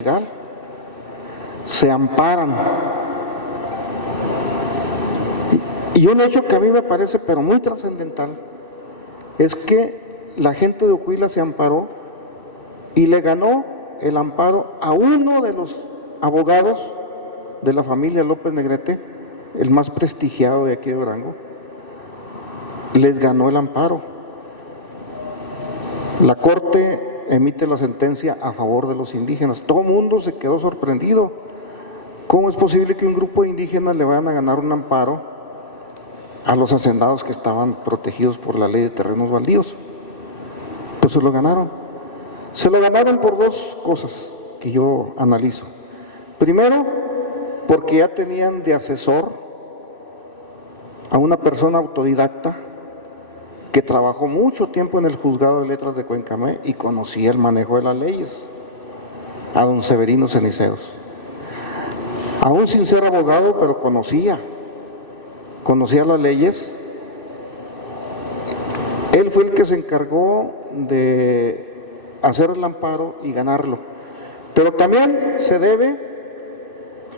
legal, se amparan. Y un hecho que a mí me parece pero muy trascendental es que la gente de Oquila se amparó y le ganó el amparo a uno de los abogados de la familia López Negrete, el más prestigiado de aquí de Durango. Les ganó el amparo. La Corte emite la sentencia a favor de los indígenas. Todo el mundo se quedó sorprendido. ¿Cómo es posible que un grupo de indígenas le vayan a ganar un amparo a los hacendados que estaban protegidos por la ley de terrenos baldíos? Pues se lo ganaron. Se lo ganaron por dos cosas que yo analizo. Primero, porque ya tenían de asesor a una persona autodidacta que trabajó mucho tiempo en el juzgado de letras de Cuencamé y conocía el manejo de las leyes, a don Severino Ceniceros. Aún sin ser abogado, pero conocía las leyes. Él fue el que se encargó de hacer el amparo y ganarlo. Pero también se debe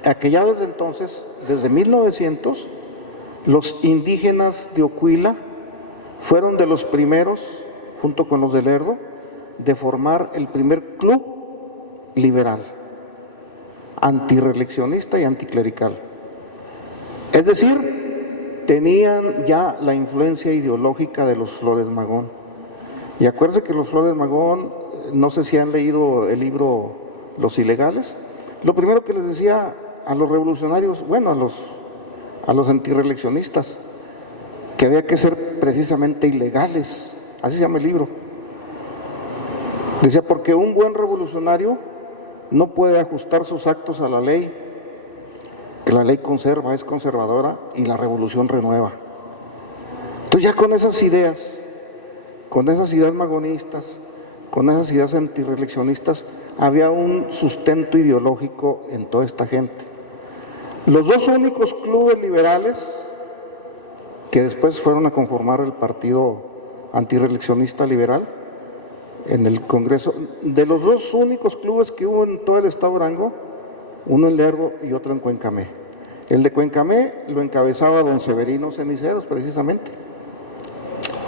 a que ya desde entonces, desde 1900, los indígenas de Oquila fueron de los primeros, junto con los de Lerdo, de formar el primer club liberal, antirreeleccionista y anticlerical. Es decir, tenían ya la influencia ideológica de los Flores Magón. Y acuérdense que los Flores Magón, no sé si han leído el libro Los Ilegales, lo primero que les decía a los revolucionarios, bueno, a los antirreeleccionistas, que había que ser precisamente ilegales, así se llama el libro. Decía, porque un buen revolucionario no puede ajustar sus actos a la ley, que la ley conserva, es conservadora, y la revolución renueva. Entonces ya con esas ideas magonistas, con esas ideas antirreeleccionistas, había un sustento ideológico en toda esta gente. Los dos únicos clubes liberales que después fueron a conformar el partido antirreeleccionista liberal en el Congreso, de los dos únicos clubes que hubo en todo el estado de Durango, uno en Lerdo y otro en Cuencamé. El de Cuencamé lo encabezaba don Severino Ceniceros, precisamente.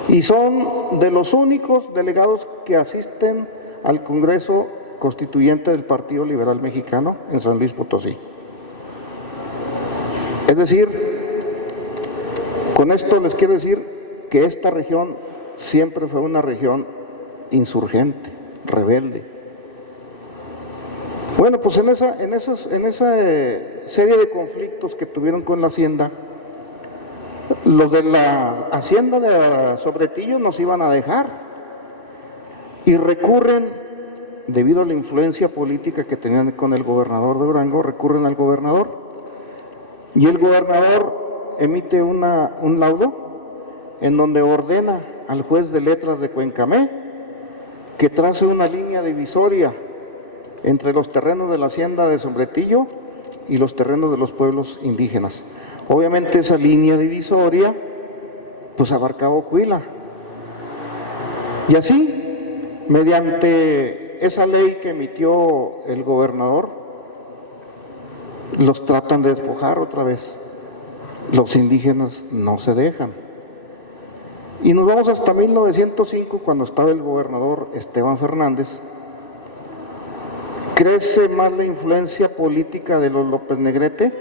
Y son de los únicos delegados que asisten al Congreso Constituyente del Partido Liberal Mexicano en San Luis Potosí. Es decir, con esto les quiero decir que esta región siempre fue una región insurgente, rebelde. Bueno, pues en esa serie de conflictos que tuvieron con la hacienda, los de la hacienda de Sobretillo nos iban a dejar y recurren, debido a la influencia política que tenían con el gobernador de Durango, recurren al gobernador y el gobernador emite un laudo en donde ordena al juez de letras de Cuencamé que trace una línea divisoria entre los terrenos de la hacienda de Sobretillo y los terrenos de los pueblos indígenas. Obviamente esa línea divisoria pues abarcaba Oquila. Y así, mediante esa ley que emitió el gobernador, los tratan de despojar otra vez. Los indígenas no se dejan. Y nos vamos hasta 1905, cuando estaba el gobernador Esteban Fernández. Crece más la influencia política de los López Negrete,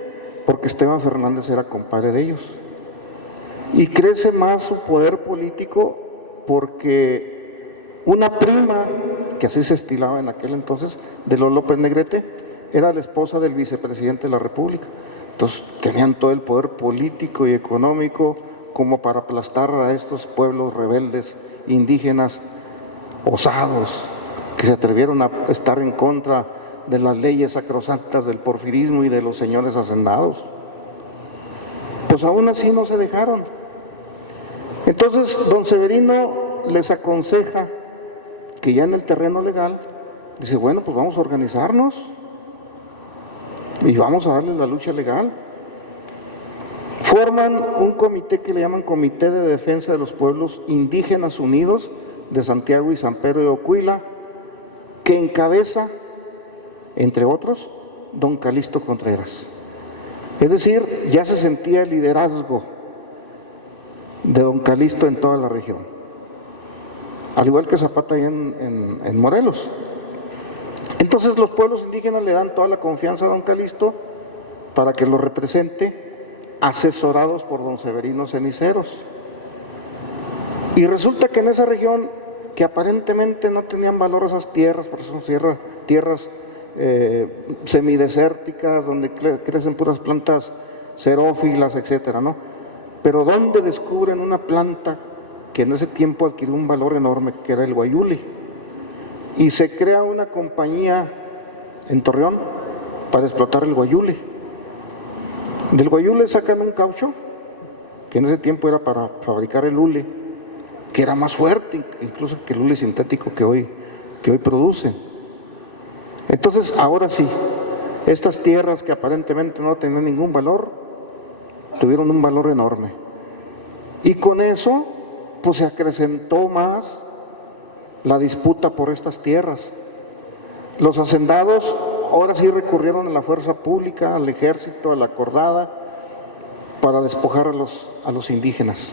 porque Esteban Fernández era compadre de ellos. Y crece más su poder político porque una prima, que así se estilaba en aquel entonces, de los López Negrete, era la esposa del vicepresidente de la República. Entonces tenían todo el poder político y económico como para aplastar a estos pueblos rebeldes, indígenas, osados, que se atrevieron a estar en contra de las leyes sacrosantas del porfirismo y de los señores hacendados. Pues aún así no se dejaron. Entonces don Severino les aconseja que ya en el terreno legal, dice, bueno, pues vamos a organizarnos y vamos a darle la lucha legal. Forman un comité que le llaman Comité de Defensa de los Pueblos Indígenas Unidos de Santiago y San Pedro de Oquila, que encabeza entre otros, don Calixto Contreras. Es decir, ya se sentía el liderazgo de don Calixto en toda la región, al igual que Zapata ahí en Morelos. Entonces los pueblos indígenas le dan toda la confianza a don Calixto para que lo represente, asesorados por don Severino Ceniceros. Y resulta que en esa región, que aparentemente no tenían valor esas tierras, porque son tierras semidesérticas, donde crecen puras plantas xerófilas, etcétera, ¿no? Pero ¿dónde descubren una planta que en ese tiempo adquirió un valor enorme, que era el guayule? Y se crea una compañía en Torreón para explotar el guayule. Del guayule sacan un caucho, que en ese tiempo era para fabricar el hule, que era más fuerte incluso que el hule sintético que hoy producen. Entonces, ahora sí, estas tierras que aparentemente no tenían ningún valor, tuvieron un valor enorme. Y con eso, pues se acrecentó más la disputa por estas tierras. Los hacendados ahora sí recurrieron a la fuerza pública, al ejército, a la cordada, para despojar a los indígenas.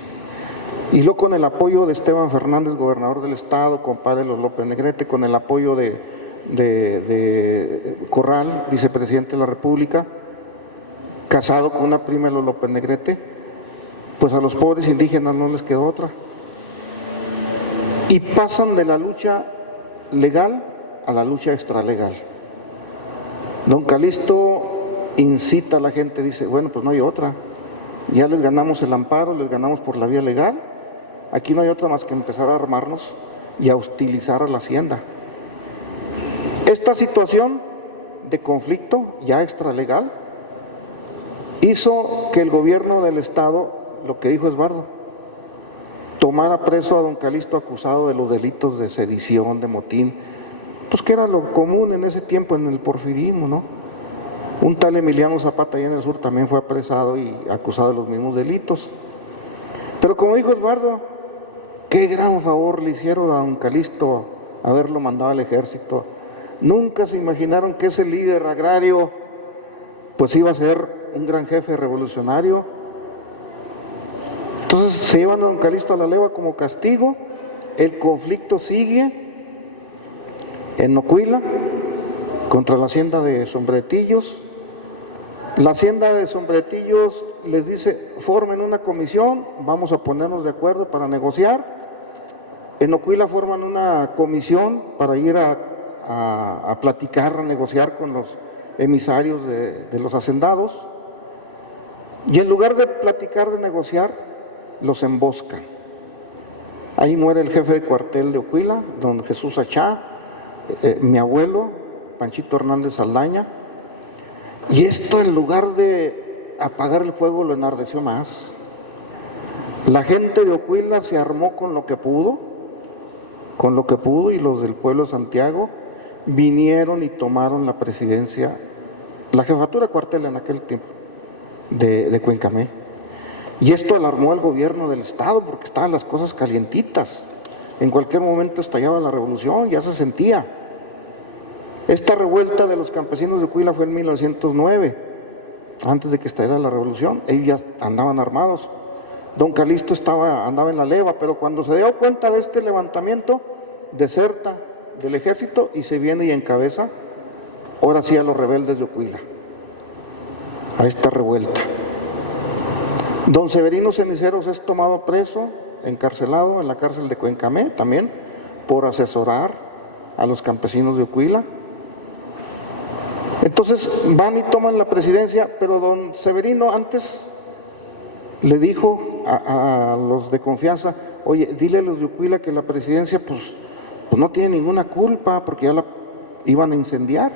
Y luego con el apoyo de Esteban Fernández, gobernador del estado, compadre de los López Negrete, con el apoyo de Corral, vicepresidente de la República, casado con una prima de los López Negrete, pues a los pobres indígenas no les quedó otra. Y pasan de la lucha legal a la lucha extralegal. Don Calixto incita a la gente, dice, bueno, pues no hay otra. Ya les ganamos el amparo, les ganamos por la vía legal. Aquí no hay otra más que empezar a armarnos y a hostilizar a la hacienda. Esta situación de conflicto ya extralegal hizo que el gobierno del estado, lo que dijo Esbardo, tomara preso a don Calixto acusado de los delitos de sedición, de motín, pues que era lo común en ese tiempo en el porfirismo, ¿no? Un tal Emiliano Zapata allá en el sur también fue apresado y acusado de los mismos delitos. Pero como dijo Esbardo, qué gran favor le hicieron a don Calixto haberlo mandado al ejército. Nunca se imaginaron que ese líder agrario pues iba a ser un gran jefe revolucionario. Entonces se llevan a don Calixto a la leva como castigo. El conflicto sigue en Ocuila contra la hacienda de Sombretillos. La hacienda de Sombretillos les dice, formen una comisión, vamos a ponernos de acuerdo para negociar. En Ocuila forman una comisión para ir a platicar, a negociar con los emisarios de los hacendados. Y en lugar de platicar, de negociar, los emboscan. Ahí muere el jefe de cuartel de Ocuila, don Jesús Achá, mi abuelo, Panchito Hernández Saldaña. Y esto, en lugar de apagar el fuego, lo enardeció más. La gente de Ocuila se armó con lo que pudo, y los del pueblo de Santiago vinieron y tomaron la presidencia, la jefatura de cuartel en aquel tiempo, de Cuencamé. Y esto alarmó al gobierno del estado porque estaban las cosas calientitas. En cualquier momento estallaba la revolución, ya se sentía. Esta revuelta de los campesinos de Ocuila fue en 1909, antes de que estallara la revolución. Ellos ya andaban armados. Don Calixto andaba en la leva, pero cuando se dio cuenta de este levantamiento, deserta del ejército y se viene y encabeza, ahora sí, a los rebeldes de Ocuila, a esta revuelta. Don Severino Ceniceros es tomado preso, encarcelado en la cárcel de Cuencamé también, por asesorar a los campesinos de Ocuila. Entonces van y toman la presidencia, pero don Severino antes le dijo a los de confianza, oye, dile a los de Ocuila que la presidencia pues no tiene ninguna culpa porque ya la iban a incendiar.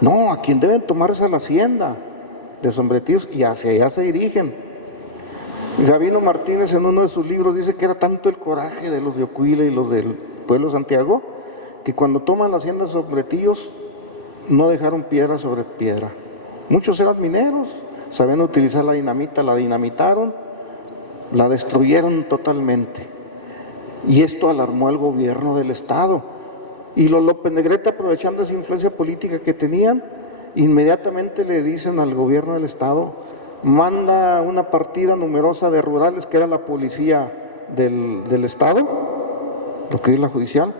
No, a quien deben tomar es a la hacienda de Sombretillos, y hacia allá se dirigen. Gabino Martínez en uno de sus libros dice que era tanto el coraje de los de Ocuila y los del pueblo de Santiago, que cuando toman la hacienda de Sombretillos no dejaron piedra sobre piedra. Muchos eran mineros, sabían utilizar la dinamita, la dinamitaron, la destruyeron totalmente. Y esto alarmó al gobierno del estado. Y los López Negrete, aprovechando esa influencia política que tenían, inmediatamente le dicen al gobierno del estado, manda una partida numerosa de rurales, que era la policía del estado, lo que es la judicial.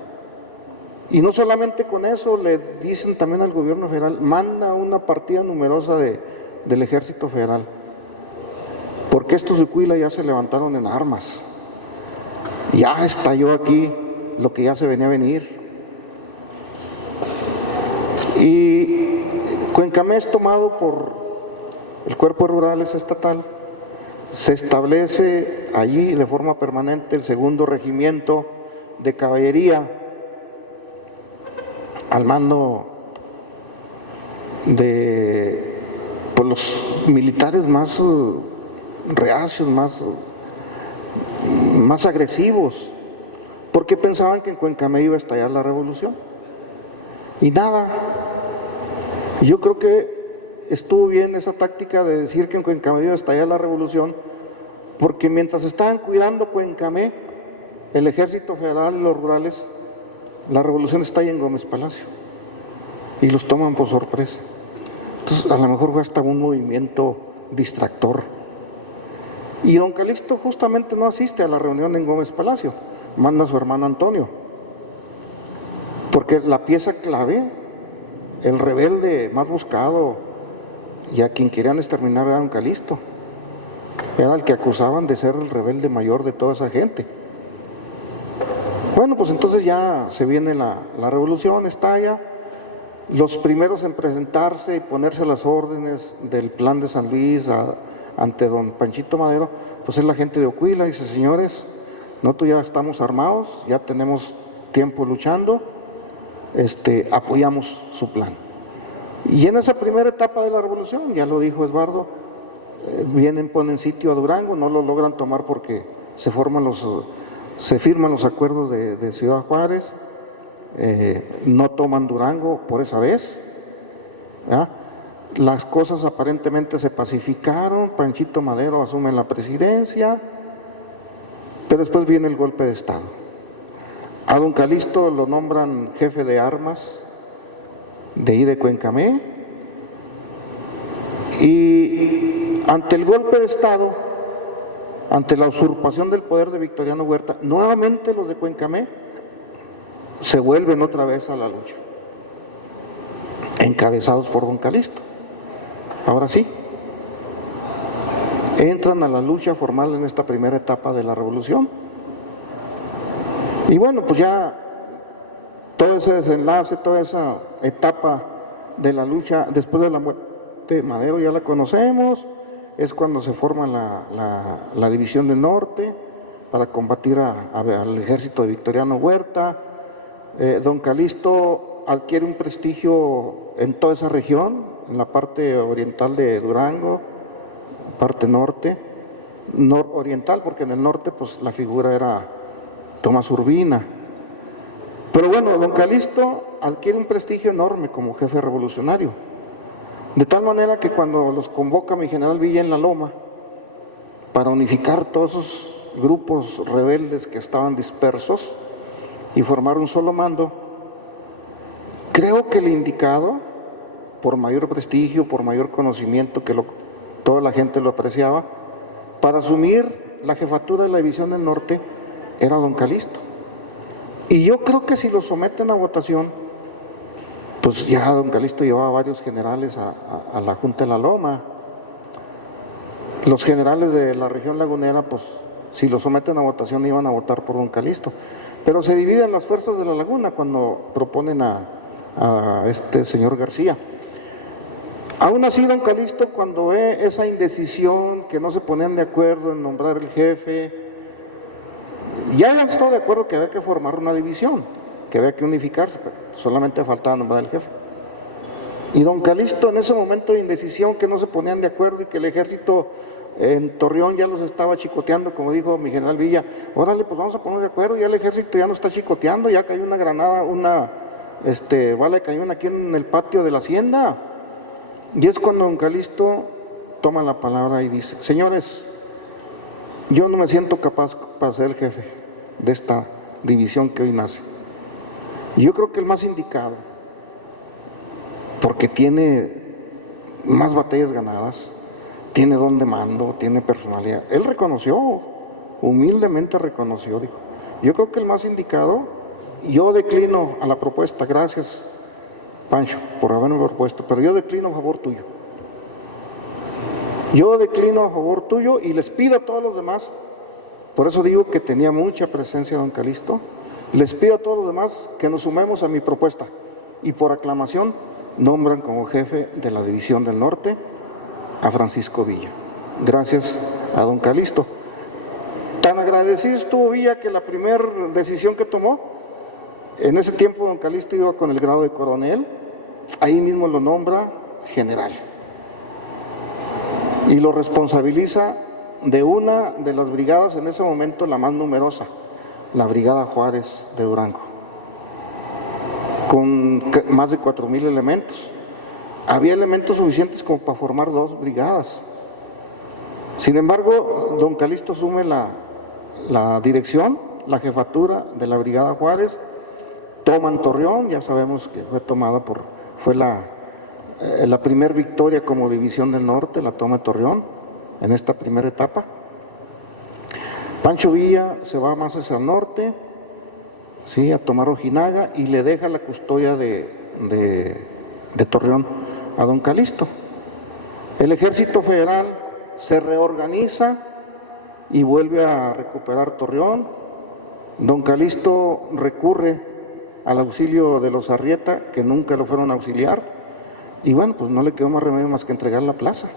Y no solamente con eso, le dicen también al gobierno federal, manda una partida numerosa del ejército federal, porque estos de Cuila ya se levantaron en armas. Ya estalló aquí lo que ya se venía a venir. Y Cuencamé es tomado por el Cuerpo de Rurales Estatal. Se establece allí de forma permanente el segundo regimiento de caballería al mando de los militares más reacios, más agresivos, porque pensaban que en Cuencamé iba a estallar la revolución. Y nada, yo creo que estuvo bien esa táctica de decir que en Cuencamé iba a estallar la revolución, porque mientras estaban cuidando Cuencamé, el ejército federal y los rurales, la revolución estalla en Gómez Palacio y los toman por sorpresa. Entonces a lo mejor fue hasta un movimiento distractor. Y don Calixto justamente no asiste a la reunión en Gómez Palacio, manda a su hermano Antonio, porque la pieza clave, el rebelde más buscado y a quien querían exterminar era don Calixto, era el que acusaban de ser el rebelde mayor de toda esa gente. Bueno, pues entonces ya se viene la revolución, estalla. Los primeros en presentarse y ponerse las órdenes del plan de San Luis ante don Panchito Madero, pues es la gente de Ocuila. Dice, señores, nosotros ya estamos armados, ya tenemos tiempo luchando, apoyamos su plan. Y en esa primera etapa de la revolución, ya lo dijo Eduardo, vienen, ponen sitio a Durango, no lo logran tomar porque se firman los acuerdos de Ciudad Juárez, no toman Durango por esa vez, ¿verdad? Las cosas aparentemente se pacificaron, Panchito Madero asume la presidencia, pero después viene el golpe de Estado. A don Calixto lo nombran jefe de armas de ahí de Cuencamé, y ante el golpe de Estado, ante la usurpación del poder de Victoriano Huerta, nuevamente los de Cuencamé se vuelven otra vez a la lucha, encabezados por don Calixto. Ahora sí, entran a la lucha formal en esta primera etapa de la revolución. Y bueno, pues ya todo ese desenlace, toda esa etapa de la lucha después de la muerte de Madero ya la conocemos. Es cuando se forma la División del Norte para combatir al ejército de Victoriano Huerta. Don Calixto adquiere un prestigio en toda esa región, en la parte oriental de Durango, parte norte, nororiental, porque en el norte pues la figura era Tomás Urbina. Pero bueno, don Calixto adquiere un prestigio enorme como jefe revolucionario, de tal manera que cuando los convoca mi general Villa en la Loma para unificar todos esos grupos rebeldes que estaban dispersos y formar un solo mando, creo que el indicado, por mayor prestigio, por mayor conocimiento, que toda la gente lo apreciaba, para asumir la jefatura de la División del Norte era don Calixto. Y yo creo que si lo someten a votación, pues ya don Calixto llevaba varios generales a la Junta de la Loma. Los generales de la región lagunera, pues si lo someten a votación iban a votar por don Calixto. Pero se dividen las fuerzas de la laguna cuando proponen a este señor García. Aún así, don Calixto, cuando ve esa indecisión, que no se ponían de acuerdo en nombrar el jefe, ya habían estado de acuerdo que había que formar una división, que había que unificarse, pero solamente faltaba nombrar el jefe. Y don Calixto, en ese momento de indecisión, que no se ponían de acuerdo y que el ejército en Torreón ya los estaba chicoteando, como dijo mi general Villa, órale, pues vamos a poner de acuerdo, ya el ejército ya no está chicoteando, ya cayó una granada, una bala de cañón aquí en el patio de la hacienda. Y es cuando don Calixto toma la palabra y dice, señores, yo no me siento capaz para ser el jefe de esta división que hoy nace. Yo creo que el más indicado, porque tiene más batallas ganadas, tiene don de mando, tiene personalidad. Él reconoció, humildemente reconoció, dijo, yo creo que el más indicado, yo declino a la propuesta, gracias Pancho por haberme propuesto, pero yo declino a favor tuyo. Yo declino a favor tuyo y les pido a todos los demás, por eso digo que tenía mucha presencia don Calixto, les pido a todos los demás que nos sumemos a mi propuesta y por aclamación nombran como jefe de la División del Norte a Francisco Villa. Gracias a don Calixto. Tan agradecido estuvo Villa que la primera decisión que tomó, en ese tiempo don Calixto iba con el grado de coronel, ahí mismo lo nombra general y lo responsabiliza de una de las brigadas, en ese momento la más numerosa, la Brigada Juárez de Durango, con más de 4,000 elementos. Había elementos suficientes como para formar 2 brigadas. Sin embargo, don Calixto asume la dirección, la jefatura de la Brigada Juárez, toman Torreón, ya sabemos que fue tomada fue la primera victoria como División del Norte, la toma de Torreón, en esta primera etapa. Pancho Villa se va más hacia el norte, ¿sí?, a tomar Ojinaga y le deja la custodia de Torreón a don Calixto. El Ejército Federal se reorganiza y vuelve a recuperar Torreón. Don Calixto recurre al auxilio de los Arrieta, que nunca lo fueron a auxiliar, y bueno, pues no le quedó más remedio más que entregar la plaza.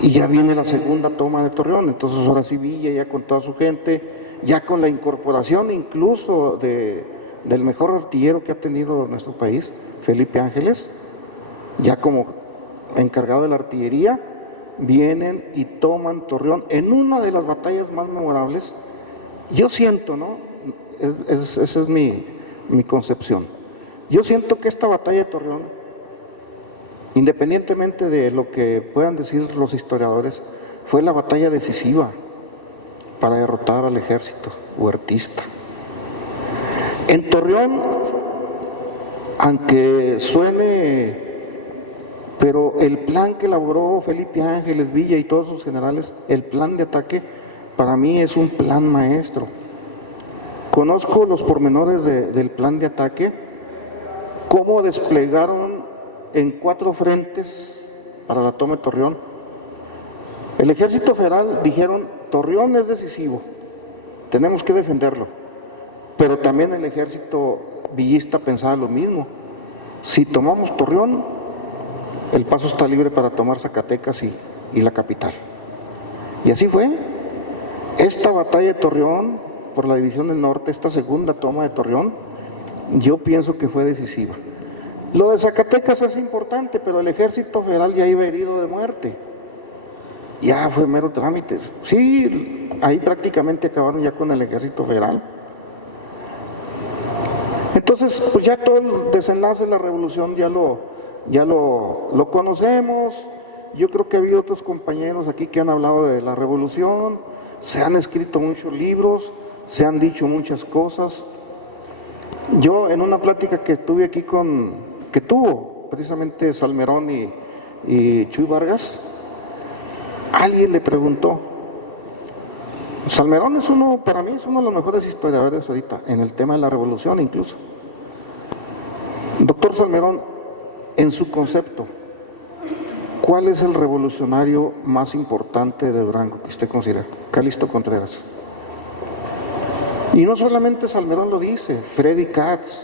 Y ya viene la segunda toma de Torreón, entonces ahora sí Villa ya con toda su gente, ya con la incorporación incluso del mejor artillero que ha tenido nuestro país, Felipe Ángeles, ya como encargado de la artillería, vienen y toman Torreón en una de las batallas más memorables. Yo siento, ¿no? Esa es mi concepción. Yo siento que esta batalla de Torreón, independientemente de lo que puedan decir los historiadores, fue la batalla decisiva para derrotar al ejército huertista. En Torreón, aunque suene, pero el plan que elaboró Felipe Ángeles, Villa y todos sus generales, el plan de ataque, para mí es un plan maestro. Conozco los pormenores del plan de ataque, cómo desplegaron en 4 frentes para la toma de Torreón. El Ejército Federal dijeron, Torreón es decisivo, tenemos que defenderlo, pero también el ejército villista pensaba lo mismo, si tomamos Torreón, el paso está libre para tomar Zacatecas y la capital. Y así fue. Esta batalla de Torreón por la División del Norte, esta segunda toma de Torreón, yo pienso que fue decisiva. Lo de Zacatecas es importante, pero el Ejército Federal ya iba herido de muerte. Ya fue mero trámite. Sí, ahí prácticamente acabaron ya con el Ejército Federal. Entonces, pues ya todo el desenlace de la revolución ya lo conocemos. Yo creo que ha habido otros compañeros aquí que han hablado de la revolución, se han escrito muchos libros, se han dicho muchas cosas. Yo en una plática que tuve aquí que tuvo precisamente Salmerón y Chuy Vargas, alguien le preguntó, Salmerón para mí es uno de los mejores historiadores ahorita, en el tema de la revolución incluso. Doctor Salmerón, en su concepto, ¿cuál es el revolucionario más importante de Durango que usted considera? Calixto Contreras. Y no solamente Salmerón lo dice, Freddy Katz.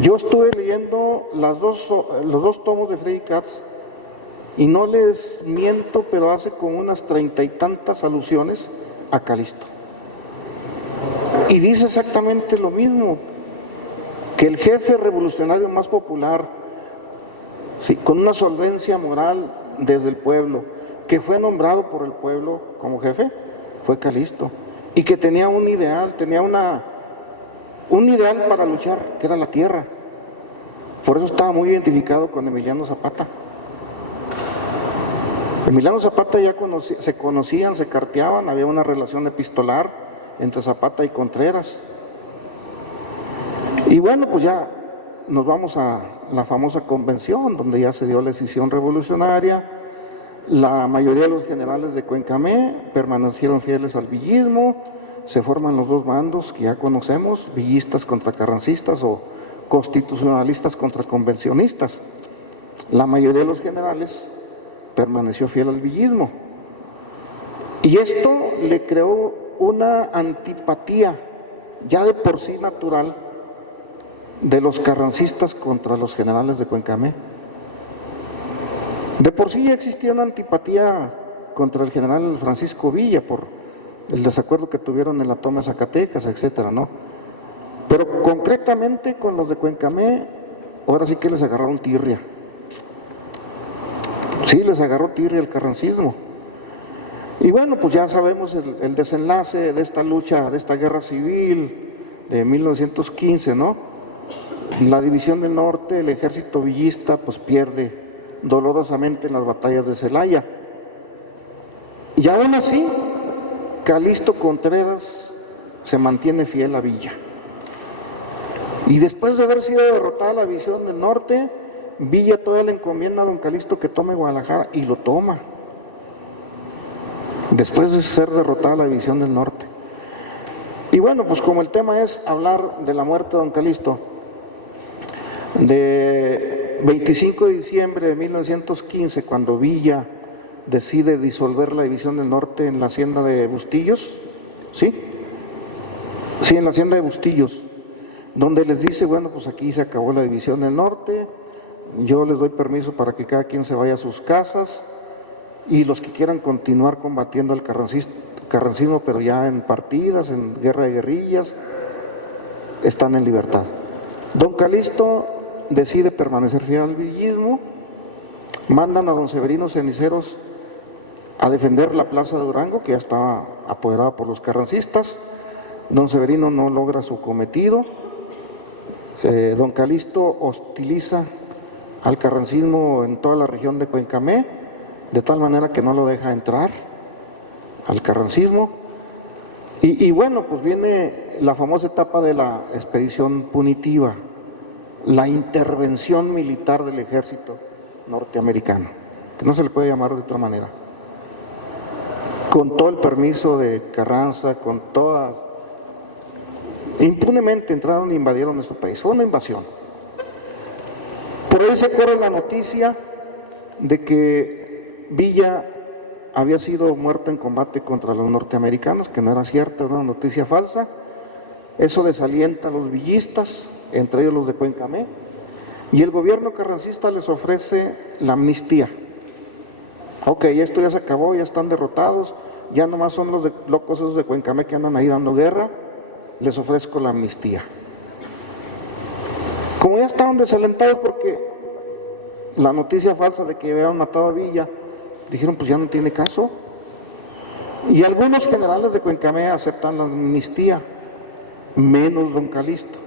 Yo estuve leyendo los dos tomos de Freddy Katz y no les miento, pero hace como unas 30 y tantas alusiones a Calixto. Y dice exactamente lo mismo, que el jefe revolucionario más popular, sí, con una solvencia moral desde el pueblo, que fue nombrado por el pueblo como jefe, fue Calixto. Y que tenía un ideal, un ideal para luchar, que era la tierra. Por eso estaba muy identificado con Emiliano Zapata. Emiliano Zapata ya se conocían, se carteaban, había una relación epistolar entre Zapata y Contreras. Y bueno, pues ya nos vamos a la famosa convención, donde ya se dio la decisión revolucionaria. La mayoría de los generales de Cuencamé permanecieron fieles al villismo. Se forman los dos bandos que ya conocemos, villistas contra carrancistas o constitucionalistas contra convencionistas. La mayoría de los generales permaneció fiel al villismo. Y esto le creó una antipatía ya de por sí natural de los carrancistas contra los generales de Cuencamé. De por sí ya existía una antipatía contra el general Francisco Villa por el desacuerdo que tuvieron en la toma de Zacatecas, etcétera, ¿no? Pero concretamente con los de Cuencamé, ahora sí que les agarraron tirria. Sí, les agarró tirria el carrancismo. Y bueno, pues ya sabemos el desenlace de esta lucha, de esta guerra civil de 1915, ¿no? La división del norte, el ejército villista, pues pierde dolorosamente en las batallas de Celaya. Y aún así, Calixto Contreras se mantiene fiel a Villa. Y después de haber sido derrotada la división del norte, Villa todavía le encomienda a don Calixto que tome Guadalajara y lo toma. Después de ser derrotada la división del norte. Y bueno, pues como el tema es hablar de la muerte de don Calixto, de 25 de diciembre de 1915, cuando Villa decide disolver la división del norte en la hacienda de Bustillos, ¿sí? Sí, en la hacienda de Bustillos, donde les dice, bueno, pues aquí se acabó la división del norte, yo les doy permiso para que cada quien se vaya a sus casas, y los que quieran continuar combatiendo el carrancismo, pero ya en partidas, en guerra de guerrillas, están en libertad. Don Calixto decide permanecer fiel al villismo, mandan a don Severino Ceniceros a defender la plaza de Durango, que ya estaba apoderada por los carrancistas. Don Severino no logra su cometido. Don Calixto hostiliza al carrancismo en toda la región de Cuencamé, de tal manera que no lo deja entrar al carrancismo. Y bueno, pues viene la famosa etapa de la expedición punitiva, la intervención militar del ejército norteamericano, que no se le puede llamar de otra manera. Con todo el permiso de Carranza, con todas, impunemente entraron e invadieron nuestro país. Fue una invasión. Por ahí se corre la noticia de que Villa había sido muerto en combate contra los norteamericanos, que no era cierto, era una noticia falsa. Eso desalienta a los villistas, entre ellos los de Cuencamé, y el gobierno carrancista les ofrece la amnistía. Ok, esto ya se acabó, ya están derrotados, ya nomás son los locos esos de Cuencamé que andan ahí dando guerra, les ofrezco la amnistía. Como ya estaban desalentados porque la noticia falsa de que habían matado a Villa, dijeron pues ya no tiene caso. Y algunos generales de Cuencamé aceptan la amnistía, menos don Calixto.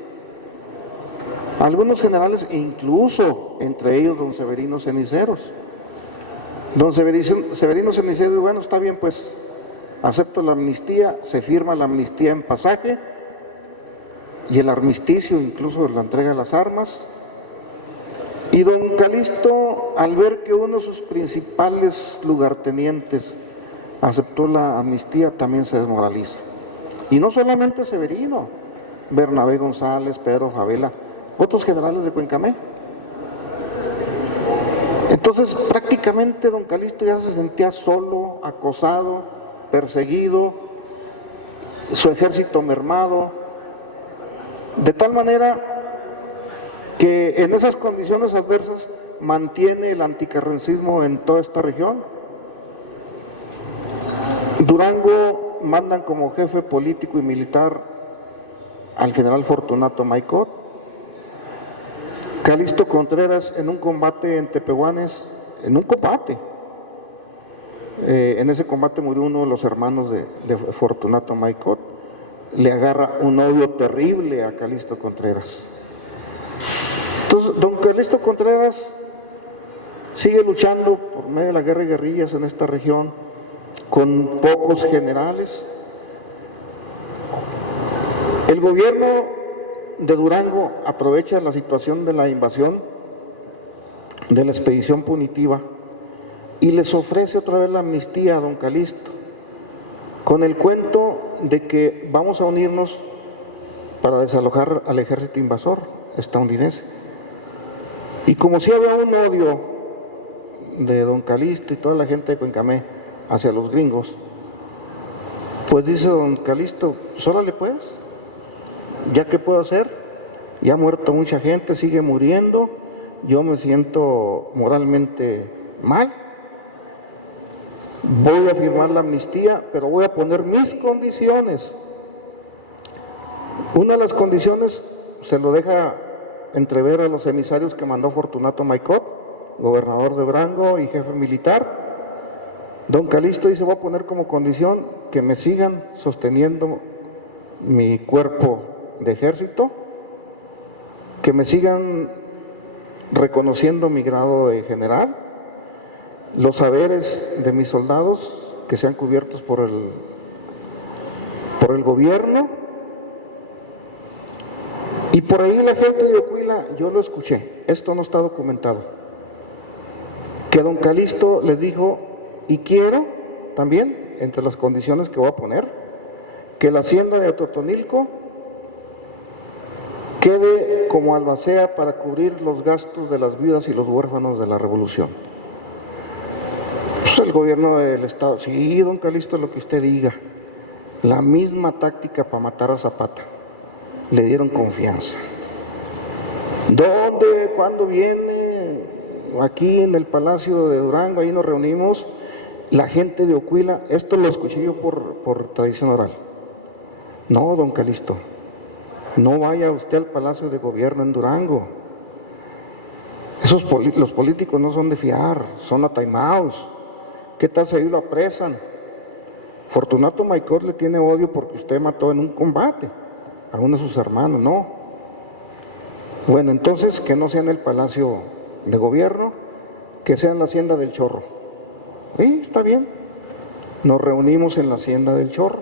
Algunos generales, incluso entre ellos don Severino Ceniceros. Don Severino Ceniceros, bueno, está bien, pues acepto la amnistía, se firma la amnistía en pasaje y el armisticio, incluso la entrega de las armas. Y don Calixto, al ver que uno de sus principales lugartenientes aceptó la amnistía, también se desmoraliza. Y no solamente Severino, Bernabé González, Pedro Favela, otros generales de Cuencamé. Entonces prácticamente don Calixto ya se sentía solo, acosado, perseguido, su ejército mermado, de tal manera que en esas condiciones adversas mantiene el anticarrancismo en toda esta región. Durango mandan como jefe político y militar al general Fortunato Maicot. Calixto Contreras en un combate en Tepehuanes, en ese combate murió uno de los hermanos de Fortunato Maicot, le agarra un odio terrible a Calixto Contreras. Entonces, don Calixto Contreras sigue luchando por medio de la guerra de guerrillas en esta región, con pocos generales. El gobierno de Durango aprovecha la situación de la invasión, de la expedición punitiva, y les ofrece otra vez la amnistía a don Calixto, con el cuento de que vamos a unirnos para desalojar al ejército invasor estadounidense. Y como si había un odio de don Calixto y toda la gente de Cuencamé hacia los gringos, pues dice don Calixto, pues órale pues, ¿ya qué puedo hacer? Ya ha muerto mucha gente, sigue muriendo, yo me siento moralmente mal, voy a firmar la amnistía, pero voy a poner mis condiciones. Una de las condiciones se lo deja entrever a los emisarios que mandó Fortunato Maicot, gobernador de Durango y jefe militar. Don Calixto dice, voy a poner como condición que me sigan sosteniendo mi cuerpo de ejército, que me sigan reconociendo mi grado de general, los saberes de mis soldados que sean cubiertos por el gobierno. Y por ahí la gente de Ocuila, yo lo escuché, esto no está documentado, que don Calixto les dijo, y quiero también, entre las condiciones que voy a poner, que la hacienda de Atotonilco quede como albacea para cubrir los gastos de las viudas y los huérfanos de la revolución. Pues el gobierno del estado, sí, don Calixto, lo que usted diga, la misma táctica para matar a Zapata, le dieron confianza. ¿Dónde? ¿Cuándo viene? Aquí en el Palacio de Durango, ahí nos reunimos, la gente de Ocuila, esto lo escuché yo por tradición oral. No, don Calixto, no vaya usted al Palacio de Gobierno en Durango. Los políticos no son de fiar, son ataimados. ¿Qué tal si ahí lo apresan? Fortunato Maicot le tiene odio porque usted mató en un combate a uno de sus hermanos, no. Bueno, entonces que no sea en el Palacio de Gobierno, que sea en la Hacienda del Chorro. Sí, está bien. Nos reunimos en la Hacienda del Chorro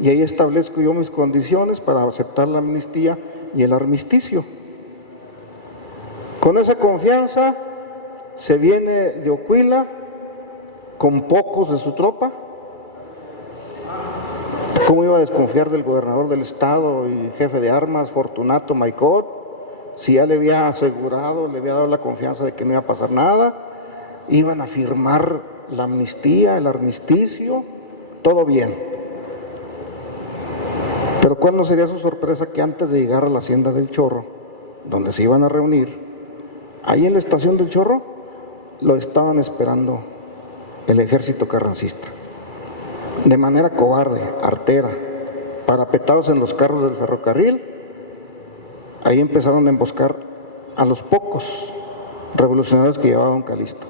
y ahí establezco yo mis condiciones para aceptar la amnistía y el armisticio. Con esa confianza se viene de Ocuila con pocos de su tropa. ¿Cómo iba a desconfiar del gobernador del estado y jefe de armas, Fortunato Maicot? Si ya le había asegurado, le había dado la confianza de que no iba a pasar nada, iban a firmar la amnistía, el armisticio, todo bien. Pero ¿cuál no sería su sorpresa que antes de llegar a la Hacienda del Chorro, donde se iban a reunir, ahí en la estación del Chorro, lo estaban esperando el ejército carrancista? De manera cobarde, artera, parapetados en los carros del ferrocarril, ahí empezaron a emboscar a los pocos revolucionarios que llevaba don Calixto.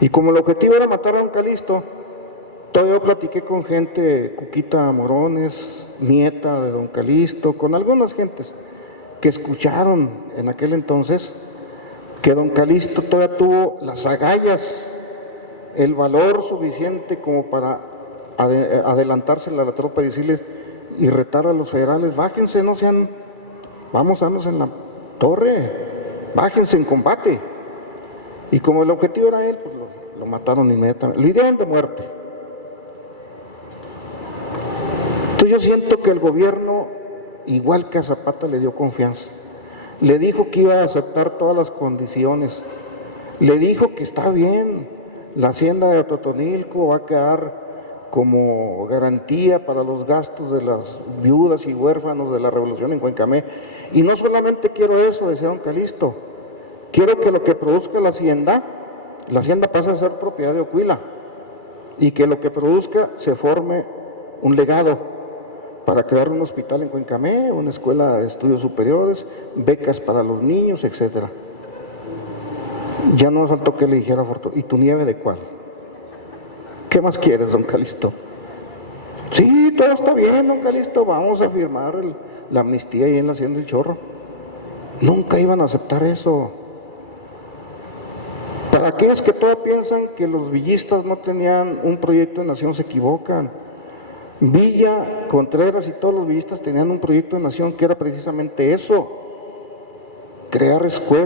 Y como el objetivo era matar a don Calixto, todavía yo platiqué con gente, Cuquita Morones, nieta de don Calixto, con algunas gentes que escucharon en aquel entonces que don Calixto todavía tuvo las agallas, el valor suficiente como para adelantársela a la tropa y decirles y retar a los federales, bájense, no sean, vamos a darnos en la torre, bájense en combate. Y como el objetivo era él, pues lo mataron inmediatamente, le dieron de muerte. Entonces yo siento que el gobierno, igual que a Zapata, le dio confianza. Le dijo que iba a aceptar todas las condiciones. Le dijo que está bien, la hacienda de Atotonilco va a quedar como garantía para los gastos de las viudas y huérfanos de la revolución en Cuencamé. Y no solamente quiero eso, decía don Calixto, quiero que lo que produzca la hacienda pase a ser propiedad de Ocuila y que lo que produzca se forme un legado para crear un hospital en Cuencamé, una escuela de estudios superiores, becas para los niños, etcétera. Ya no me faltó que le dijera a Fortunato, ¿y tu nieve de cuál? ¿Qué más quieres, don Calixto? Sí, todo está bien, don Calixto, vamos a firmar la amnistía ahí en la Hacienda del Chorro. Nunca iban a aceptar eso. Para aquellos que todavía piensan que los villistas no tenían un proyecto de nación, se equivocan. Villa, Contreras y todos los villistas tenían un proyecto de nación que era precisamente eso, crear escuelas.